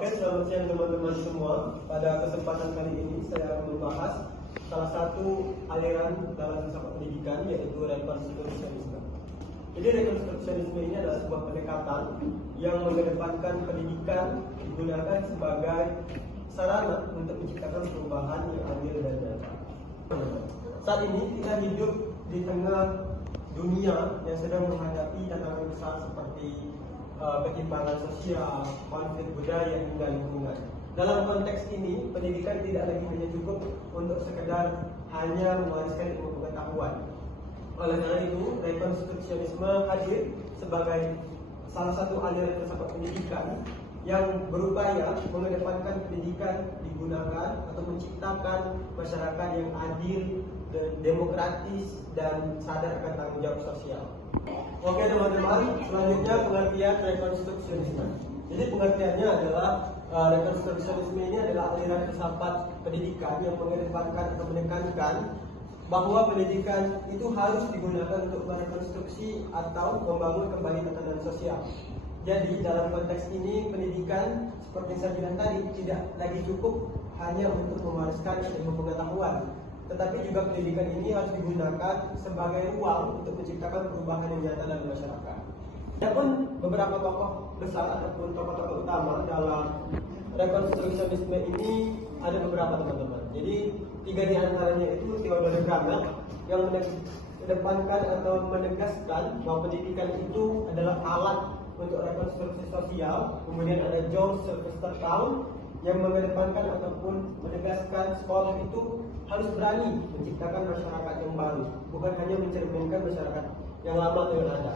Oke, selamat siang teman-teman semua. Pada kesempatan kali ini saya akan membahas salah satu aliran dalam filsafat pendidikan, yaitu rekonstruksionisme. Jadi rekonstruksionisme ini adalah sebuah pendekatan yang mengedepankan pendidikan digunakan sebagai sarana untuk menciptakan perubahan yang adil dan nyata. Saat ini kita hidup di tengah dunia yang sedang menghadapi tantangan besar seperti ketimpangan sosial, konflik budaya hingga lingkungan. Dalam konteks ini, pendidikan tidak lagi hanya cukup untuk sekedar hanya mewariskan ilmu pengetahuan. Oleh karena itu, rekonstruksionisme hadir sebagai salah satu aliran filsafat pendidikan yang berupaya mengedepankan pendidikan digunakan atau menciptakan masyarakat yang adil, demokratis, dan sadar akan tanggung jawab sosial. Oke teman-teman, selanjutnya pengertian rekonstruksionisme. Jadi pengertiannya adalah rekonstruksionisme ini adalah aliran filsafat pendidikan yang mengedepankan atau menekankan bahwa pendidikan itu harus digunakan untuk merekonstruksi atau membangun kembali tatanan sosial. Jadi dalam konteks ini pendidikan seperti yang saya bilang tadi tidak lagi cukup hanya untuk mewariskan ilmu pengetahuan, tetapi juga pendidikan ini harus digunakan sebagai ruang untuk menciptakan perubahan yang nyata dalam masyarakat. Adapun beberapa tokoh besar ataupun tokoh-tokoh utama dalam rekonstruksionisme ini ada beberapa teman-teman. Jadi 3 di antaranya itu Theodor Bramel yang mengedepankan atau menegaskan bahwa pendidikan itu adalah alat untuk rekonstruksi sosial. Kemudian ada George Sylvester Town yang mengedepankan ataupun menegaskan sekolah itu harus berani menciptakan masyarakat yang baru, bukan hanya mencerminkan masyarakat yang lama atau yang ada.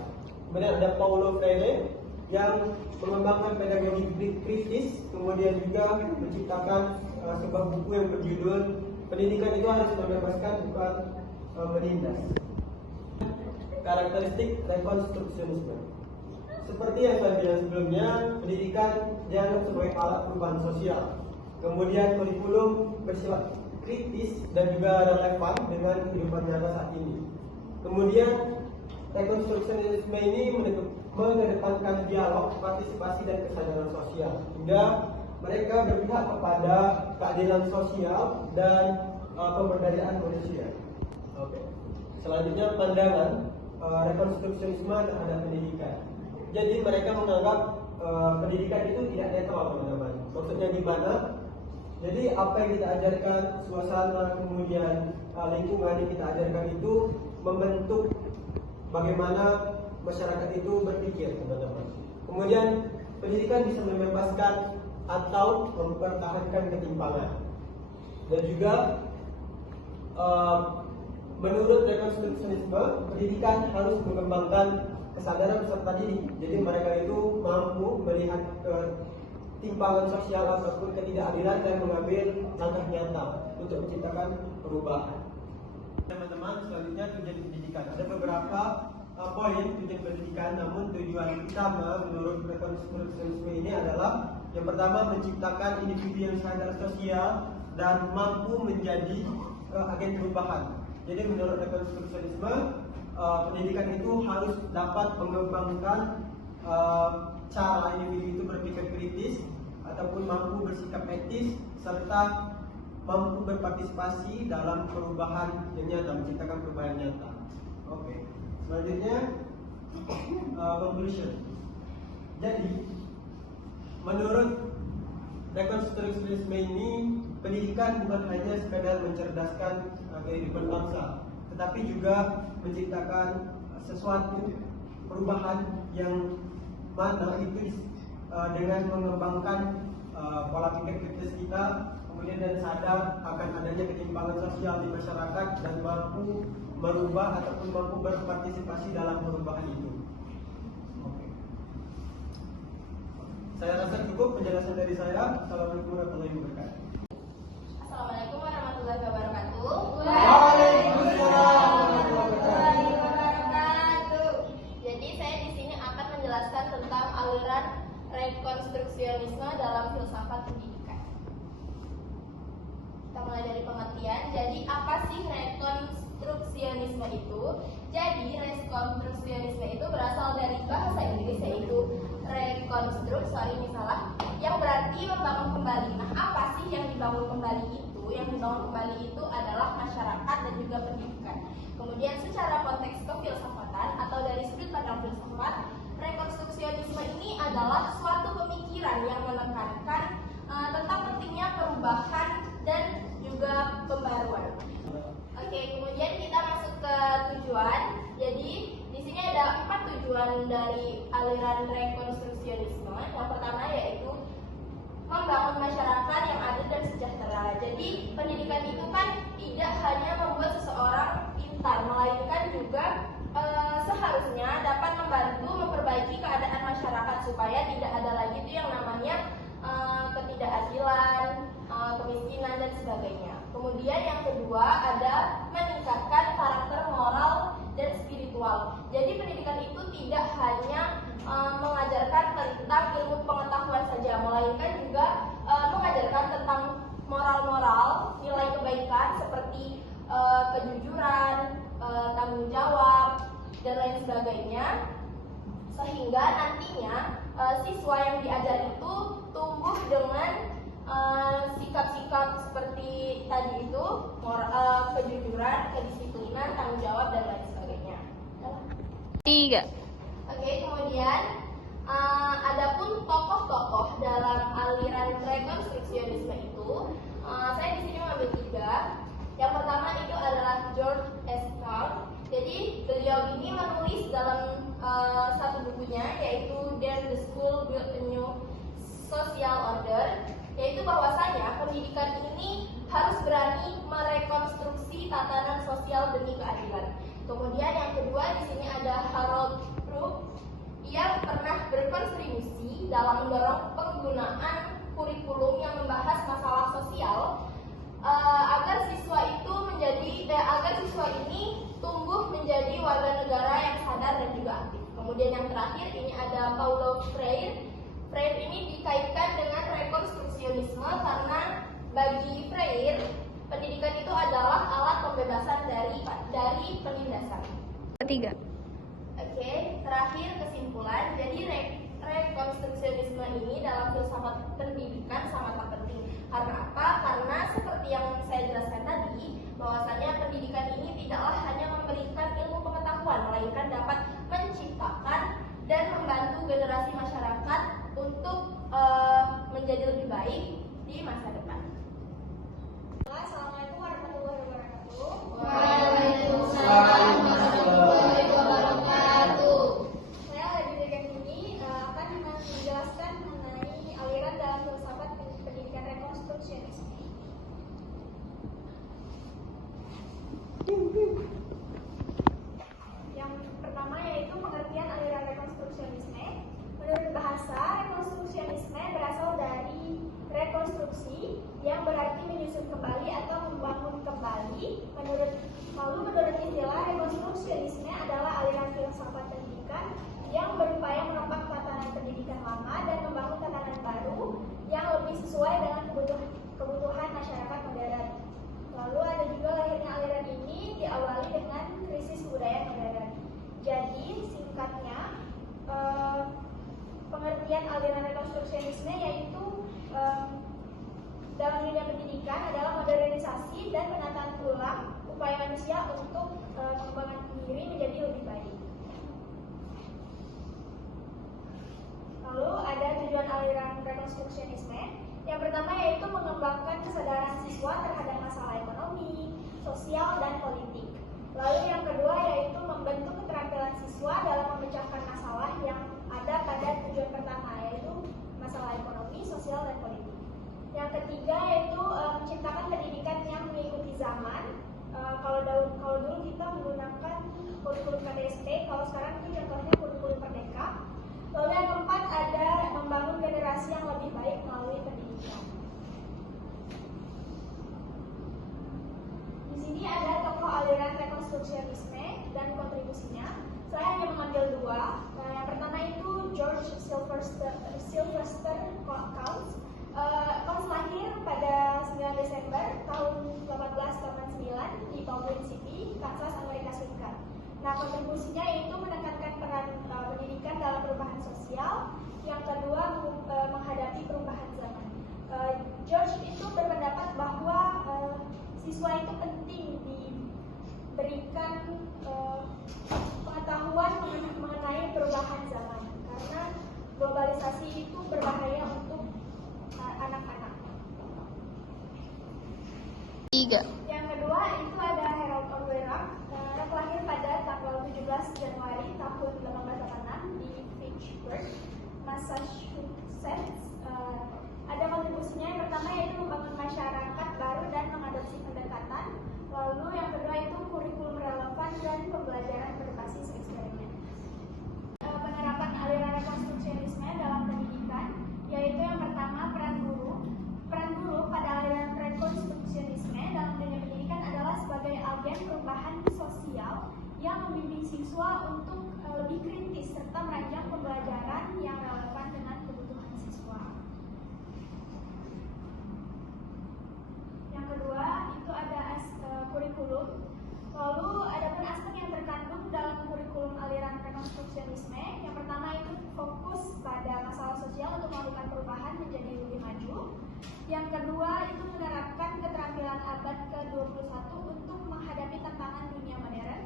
Kemudian ada Paulo Freire yang mengembangkan pedagogi kritis, kemudian juga menciptakan sebuah buku yang berjudul Pendidikan itu harus membebaskan, bukan menindas. Karakteristik rekonstruksionisme. Seperti yang saya bilang sebelumnya, pendidikan dianggap sebagai alat perubahan sosial. Kemudian kurikulum bersifat kritis dan juga relevan dengan kehidupan nyata saat ini. Kemudian rekonstruksionisme ini mengedepankan dialog, partisipasi dan kesadaran sosial, hingga mereka berpihak kepada keadilan sosial dan pemberdayaan manusia. Oke. Selanjutnya pandangan rekonstruksionisme terhadap pendidikan. Jadi mereka menganggap pendidikan itu tidak netral, teman-teman. Maksudnya gimana? Jadi apa yang kita ajarkan, suasana, kemudian lingkungan yang kita ajarkan itu membentuk bagaimana masyarakat itu berpikir, teman-teman. Kemudian pendidikan bisa membebaskan atau mempertahankan ketimpangan. Dan juga menurut rekonstruksionisme, pendidikan harus mengembangkan kesadaran serta diri. Jadi mereka itu mampu melihat ketimpangan sosial ataupun ketidakadilan dan mengambil langkah nyata untuk menciptakan perubahan. Teman-teman, selanjutnya tujuan pendidikan. Ada beberapa poin tujuan pendidikan, namun tujuan utama menurut rekonstruksionisme ini adalah yang pertama menciptakan individu yang sadar sosial dan mampu menjadi agen perubahan. Jadi menurut rekonstruksionisme, pendidikan itu harus dapat mengembangkan cara individu itu berpikir kritis ataupun mampu bersikap etis serta mampu berpartisipasi dalam perubahan yang nyata, menciptakan perubahan nyata. Oke. Selanjutnya conclusion. Jadi menurut rekonstruksionisme ini, pendidikan bukan hanya sekadar mencerdaskan kehidupan bangsa, tetapi juga menciptakan sesuatu perubahan yang mana itu dengan mengembangkan pola pikir kritis kita, kemudian dan sadar akan adanya ketimpangan sosial di masyarakat dan mampu merubah ataupun mampu berpartisipasi dalam perubahan itu. Oke. Saya rasa cukup penjelasan dari saya. Assalamualaikum warahmatullahi wabarakatuh. Assalamualaikum warahmatullahi wabarakatuh. Waalaikumsalam warahmatullahi wabarakatuh. Jadi saya di sini akan menjelaskan tentang aliran rekonstruksionisme dalam filsafat pendidikan. Kita mulai dari pengertian. Jadi apa sih rekonstruksionisme itu? Jadi rekonstruksionisme itu berasal dari bahasa Inggris, yaitu yang berarti membangun kembali. Nah, apa sih yang dibangun kembali itu? Yang dibangun kembali itu adalah masyarakat dan juga pendidikan. Kemudian secara konteks kefilsafatan atau dari sudut pandang filsafat, rekonstruksionisme ini adalah suatu pemikiran yang menekankan tentang pentingnya perubahan dan juga pembaruan. Oke, kemudian kita masuk ke tujuan. Jadi di sini ada 4 tujuan dari aliran rekonstruksionisme. Yang pertama yaitu membangun masyarakat yang adil dan sejahtera. Jadi pendidikan itu kan tidak hanya membuat seseorang pintar, melainkan juga seharusnya dapat membantu memperbaiki keadaan masyarakat supaya tidak ada lagi itu yang namanya ketidakadilan, kemiskinan dan sebagainya. Kemudian yang kedua ada meningkatkan karakter moral dan spiritual. Jadi pendidikan itu tidak hanya mengajarkan tentang ilmu pengetahuan saja, melainkan juga mengajarkan tentang moral-moral, nilai kebaikan seperti kejujuran, tanggung jawab dan lain sebagainya, sehingga nantinya siswa yang diajar itu tumbuh dengan sikap-sikap seperti tadi itu, kejujuran, kedisiplinan, tanggung jawab dan lain sebagainya. 3. Oke, kemudian adapun tokoh-tokoh dalam aliran rekonstruksionisme itu, saya di sini mengambil 3. Yang pertama itu adalah George Escal. Jadi beliau ini menulis dalam satu bukunya yaitu Then the School Built a New Social Order, yaitu bahwasanya pendidikan ini harus berani merekonstruksi tatanan sosial demi keadilan. Kemudian yang kedua di sini ada Harold Brook. Ia pernah berkontribusi dalam mendorong penggunaan kurikulum yang membahas masalah sosial agar siswa ini tumbuh menjadi warga negara yang sadar dan juga aktif. Kemudian yang terakhir ini ada Paulo Freire. Freire ini dikaitkan dengan rekonstruksionisme karena bagi Freire pendidikan itu adalah alat pembebasan dari penindasan. 3. Oke, terakhir kesimpulan. Jadi rekonstruksionisme ini dalam filsafat pendidikan sangatlah penting. Karena apa? Karena seperti yang saya jelaskan tadi, bahwasanya pendidikan ini tidaklah hanya memberikan ilmu pengetahuan, melainkan dapat menciptakan dan membantu generasi masyarakat untuk menjadi lebih baik di masa depan. Assalamualaikum warahmatullahi wabarakatuh. Waalaikumsalam warahmatullahi wabarakatuh. Saya lagi dengan ini akan menjelaskan mengenai aliran dalam filsafat pendidikan rekonstruksionisme. Yang pertama yaitu pengertian aliran rekonstruksionisme. Menurut bahasa, rekonstruksionisme berasal dari rekonstruksi yang berarti menyusun kembali atau membangun kembali. Menurut istilah, rekonstruksionisme adalah aliran filsafat pendidikan yang berupaya menopang tatanan pendidikan lama dan membangun tatanan baru yang lebih sesuai dengan kebutuhan masyarakat modern. Lalu ada juga lahirnya aliran ini diawali dengan krisis budaya modern. Jadi singkatnya pengertian aliran rekonstruksionisme yaitu dalam dunia pendidikan adalah modernisasi dan penataan ulang upaya manusia untuk mengembangkan diri menjadi lebih baik. Lalu ada tujuan aliran rekonstruksionisme. Yang pertama yaitu mengembangkan kesadaran siswa terhadap masalah ekonomi, sosial, dan politik. Lalu yang kedua yaitu membentuk keterampilan siswa dalam memecahkan masalah yang ada pada tujuan pertama, yaitu masalah ekonomi, sosial, dan politik. Yang ketiga yaitu menciptakan pendidikan yang mengikuti zaman. Kalau dulu kita menggunakan kurikulum KTSP, kalau sekarang itu contohnya kurikulum Merdeka. Lalu yang keempat ada membangun generasi yang lebih baik melalui pendidikan. Di sini ada tokoh aliran rekonstruksionisme dan kontribusinya. Saya hanya mengambil 2. Yang pertama itu George Sylvester Couch. Couch lahir pada 9 Desember tahun 1889 di Baldwin City, Kansas, Amerika Serikat. Nah, kontribusinya yaitu menekankan peran pendidikan dalam perubahan sosial 3. Yang kedua itu ada Harold Urwin, yang lahir pada tanggal 17 Januari tahun 1886 di Fitchburg, Massachusetts. Ada kontribusinya yang pertama yaitu membangun masyarakat baru dan mengadopsi pendekatan. Lalu yang kedua itu kurikulum relevan dan pembelajaran berbasis eksperimen. Penerapan aliran rekonstruksionisme dalam pendidikan yaitu yang pertama peran guru. Peran guru pada aliran rekonstruksionisme dalam dunia pendidikan adalah sebagai agen perubahan sosial yang membimbing siswa untuk lebih kritis serta merancang pembelajaran yang relevan dengan kebutuhan siswa. Yang kedua itu ada kurikulum. Lalu ada pun aspek yang terkandung dalam kurikulum aliran rekonstruksionisme. Yang pertama itu fokus pada masalah sosial untuk melakukan perubahan menjadi lebih maju. Yang kedua itu menerapkan keterampilan abad ke-21 untuk menghadapi tantangan dunia modern.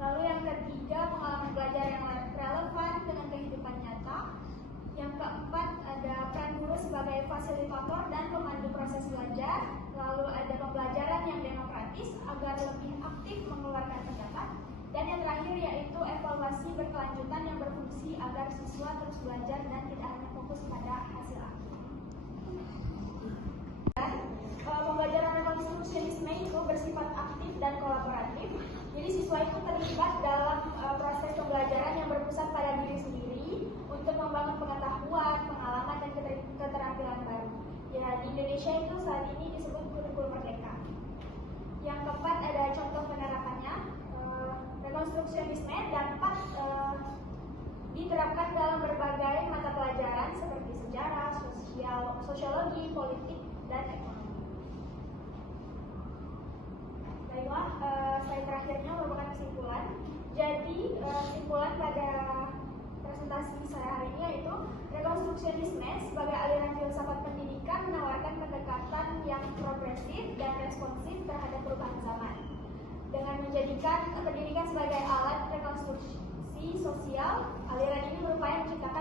Lalu yang ketiga pengalaman belajar yang relevan dengan kehidupan nyata. Yang keempat ada peran guru sebagai fasilitator dan pemandu proses belajar. Lalu ada pembelajaran yang demokratis agar lebih aktif mengeluarkan pendapat. Dan yang terakhir yaitu evaluasi berkelanjutan yang berfungsi agar siswa terus belajar dan tidak hanya fokus pada hasil akhir. Pembelajaran rekonstruksionisme itu bersifat aktif dan kolaboratif. Jadi siswa itu terlibat dalam proses pembelajaran yang berpusat pada diri sendiri untuk membangun pengetahuan, pengalaman, dan keterampilan baru. Ya, di Indonesia itu saat ini disebut kurikulum merdeka. Yang keempat ada contoh penerapannya. Rekonstruksionisme dapat diterapkan dalam berbagai mata pelajaran seperti sejarah, sosiologi, politik, dan ekonomi. Baiklah, slide terakhirnya merupakan kesimpulan. Jadi, kesimpulan pada presentasi saya hari ini yaitu rekonstruksionisme sebagai aliran filsafat pendidikan menawarkan pendekatan yang progresif dan responsif terhadap perubahan zaman. Dengan menjadikan pendidikan sebagai alat rekonstruksi sosial, aliran ini berupaya menciptakan